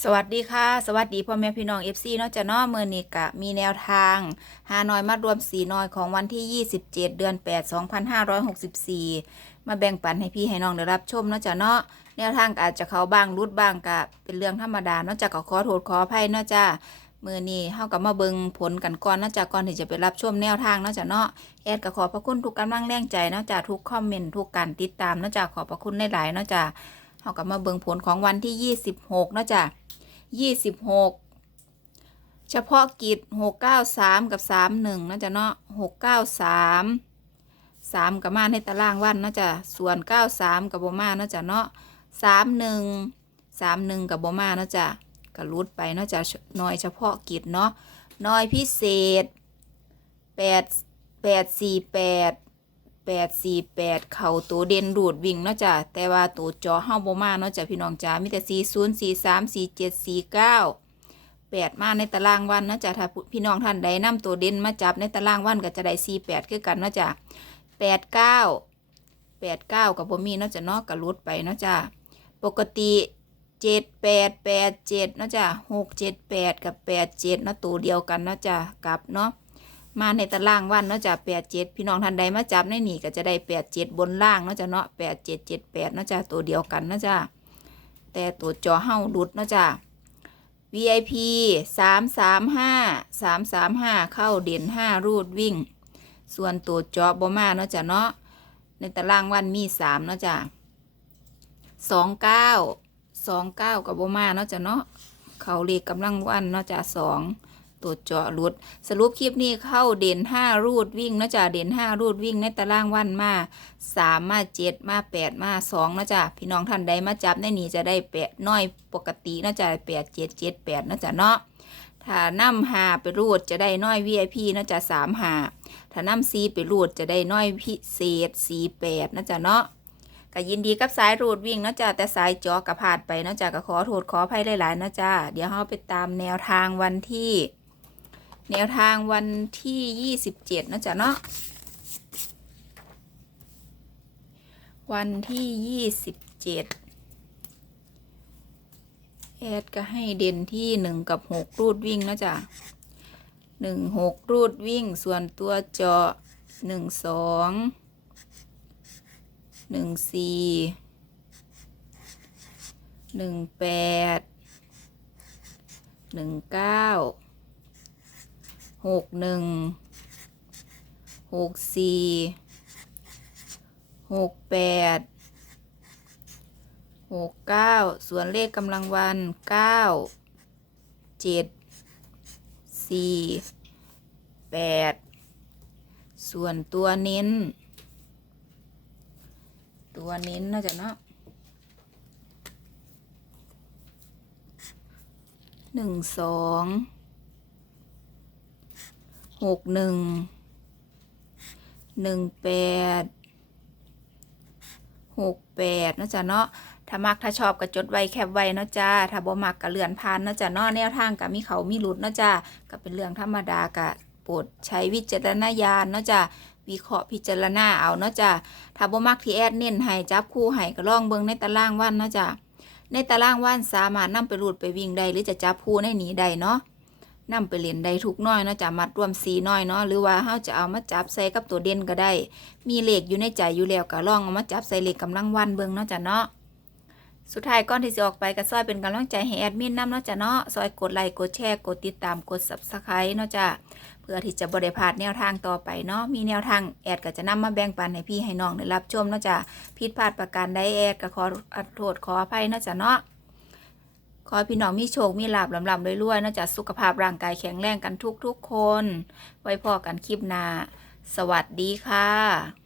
สวัสดีค่ะ สวัสดีพ่อแม่พี่น้อง FC เนาะจะเนาะมื้อนี้กะมีแนวทางหานอยมารวมสีน้อยของวันที่ 27 เดือน 8 2564 มาแบ่งปันให้พี่ให้น้องได้รับชมนาะจะเนาะแนวทางอาจจะเขาบ้างรุดบ้างกะเป็นเรื่องธรรมดานาะจะก็ขอโทษขออภัยนาะจ้ามื้อนี้เฮาก็มาเบิงผลกันก่อนนาะจ้ะก่อนที่จะไปรับชมแนวทางนาะจ้ะเนาะแอดก็ขอพระคุณทุกกำลังแรงใจนาะจ้ะทุกคอมเมนต์ทุกการติดตามนาะจ้ะขอพระคุณหลายนาะจ้ะ เฮาก็มาเบิ่งผลของวันที่ 26นะจ้ะยี่สิบหกเฉพาะกิจหกเก้าสามกับสามหนึ่งนะจ๊ะเนาะหกเก้าสามสามกับมาในตารางวันนะจ๊ะส่วนเก้าสามกับโบมานะจ๊ะเนาะสามหนึ่งสามหนึ่งกับโบมานะจ๊ะก็รุดไปนาะจ๊ะน้อยเฉพาะกิจเนาะน้อยพิเศษแปด แปดสี่แปดเข่าตัวเด่นรูดวิ่งเนาะจ้ะแต่ว่าตัวจอเฮาบ่มาเนาะจ้ะพี่น้องจ้ามีแต่สี่ศูนย์สี่สามสี่เจ็ดสี่เก้าแปดมาในตารางวันเนาะจ้ะถ้าพี่น้องท่านใดนำตัวเด่นมาจับในตารางวันก็จะได้สี่แปดคือกันเนาะจ้ะแปดเก้าแปดเก้ากับบ่มีเนาะจ้ะเนาะก็ลดไปเนาะจ้ะปกติเจ็ดแปดแปดเจ็ดเนาะจ้ะหกเจ็ดแปดกับแปดเจ็ดเนาะตัวเดียวกันเนาะจ้ะกลับเนาะ มาในตารางวันเนาะจ้ะแปดเจ็ดพี่น้องท่านใดมาจับในนี่ก็จะได้แปดเจ็ดบนล่างเนาะจ้ะเนาะแปดเจ็ดเจ็ดแปดเนาะจ้ะตัวเดียวกันเนาะจ้ะแต่ตัวจอเฮาหลุดเนาะจ้ะ VIP สามสามห้าสามสามห้าเข้าเด่นห้ารูดวิ่ง ส่วนตัวจอบอมาเนาะจ้ะเนาะในตารางวันมีสามเนาะจ้ะสองเก้าสองเก้ากับบอมาเนาะจ้ะเนาะเขาเลขกำลังวันเนาะจ้ะสอง ตัวเจาะรุด สรุปคลิปนี้เข้าเด่นห้ารูดวิ่งนะจ้ะเด่นห้ารูดวิ่งในตารางวันมาสามมาเจ็ดมาแปดมาสองนะจ้ะพี่น้องท่านใดมาจับในนี้จะได้แปดน้อยปกตินาะจ้ะแปดเจ็ดเจ็ดแปดนะจ้ะเนาะถ้านำหาไปรูดจะได้น้อย VIP นาะจ้ะสามหาถ้านำซีไปรูดจะได้น้อยพิเศษสี่แปดนะจ้ะเนาะก็ยินดีกับสายรูดวิ่งนะจ้ะแต่สายจอกับผ่านไปนาะจ้ะก็ขอโทษขออภัยหลายๆนะจ้ะเดี๋ยวเราไปตามแนวทางวันที่ แนวทางวันที่ 27นะจ๊ะเนาะวันที่ 27 แอดก็ให้เด่นที่ 1 กับ 6 รูดวิ่งนะจ๊ะ1 6 รูดวิ่งส่วนตัวเจาะ 1 2 1 4 1 8 1 9 หกหนึ่งหกสี่หกแปดหกเก้าส่วนเลขกำลังวันเก้าเจ็ดสี่แปดส่วนตัวเน้น ตัวเน้นน่าจะเนาะหนึ่งสอง หกหนึ่งหนึ่งแปดหกแปดนะจ๊ะเนาะถ้ามักถ้าชอบก็จดไว้แคปไว้เนาะจ้าถ้าบ่มักก็เลื่อนผ่านเนาะจ้ะเนาะแนวทางก็มีเขามีหลุดเนาะจ้าก็เป็นเรื่องธรรมดากะโปรดใช้วิจารณญาณเนาะจ้าวิเคราะห์พิจารณาเอาเนาะจ้าถ้าบ่มักที่แอดเน้นให้จับคู่ให้ก็ลองเบิ่งในตารางวันเนาะจ้าในตารางวันสามารถนำไปรูดไปวิ่งได้หรือจะจับคู่ในหนีได้เนาะ นำไปเล่นได้ทุกน้อยเนาะจะมัดรวมสีน้อยเนาะหรือว่าเฮาจะเอามาจับใส่กับตัวเด่นก็ได้ มีเลขอยู่ในใจอยู่แล้วก็ลองเอามาจับใส่เลขกำลังวันเบิ่งเนาะจ้ะเนาะสุดท้ายก่อนที่จะออกไปก็ซอยเป็นกำลังใจให้แอดมินนํเนาะจ้ะเนาะซอยกดไลค์กดแชร์กดติดตามกด Subscribe เนาะจ้ะเพื่อที่จะบ่ได้พลาดแนวทางต่อไปเนาะมีแนวทางแอดก็จะนำมาแบ่งปันให้พี่ให้น้องได้รับชมเนาะจ้ะผิดพลาดประการใดแอดก็ขอโทษขออภัยเนาะจ้ะเนาะ ขอให้พี่น้องมีโชค มีลาบลำลำรวยๆนอกจากสุขภาพร่างกายแข็งแรงกันทุกๆคน ไว้พอกันคลิปหน้า สวัสดีค่ะ